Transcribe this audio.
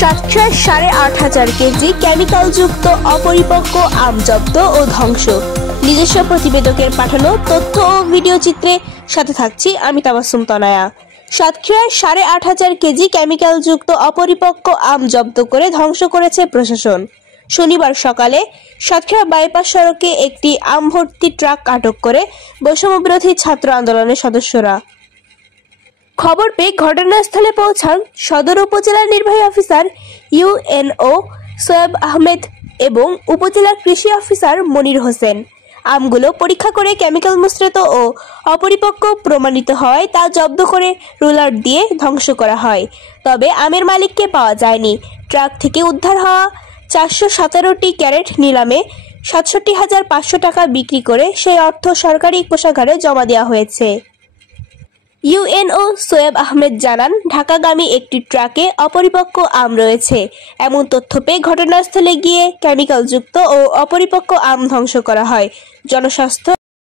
সাতক্ষীরায় ৮,৫০০ কেজি কেমিক্যালযুক্ত অপরিপক্ক আম জব্দ ও ধ্বংস। নিজস্ব প্রতিবেদকের পাঠানো তথ্য ও ভিডিও চিত্রে সাথে থাকছি আমি তাবাসসুম তনয়া। সাতক্ষীরায় ৮,৫০০ কেজি কেমিক্যালযুক্ত অপরিপক্ক আম জব্দ করে ধ্বংস করেছে প্রশাসন। শনিবার সকালে সাতক্ষীরা বাইপাস সড়কে একটি আম ভর্তি ট্রাক আটক করে বৈষম্যবিরোধী ছাত্র আন্দোলনের সদস্যরা। খবর পেয়ে ঘটনাস্থলে পৌঁছান সদর উপজেলার নির্বাহী অফিসার ইউএনও সোয়েব আহমেদ এবং উপজেলার কৃষি অফিসার মনির হোসেন। আমগুলো পরীক্ষা করে কেমিক্যাল মিশ্রিত ও অপরিপক্ক প্রমাণিত হয় তা জব্দ করে রুলার দিয়ে ধ্বংস করা হয়। তবে আমের মালিককে পাওয়া যায়নি। ট্রাক থেকে উদ্ধার হওয়া ৪১৭টি ক্যারেট নিলামে ৬৭,৫০০ টাকা বিক্রি করে সেই অর্থ সরকারি কোষাগারে জমা দেওয়া হয়েছে। ইউএনও সোয়েব আহমেদ জানান, ঢাকাগামী একটি ট্রাকে অপরিপক্ক আম রয়েছে। এমন তথ্য পেয়ে ঘটনাস্থলে গিয়ে কেমিক্যালযুক্ত ও অপরিপক্ক আম ধ্বংস করা হয়। জনস্বাস্থ্য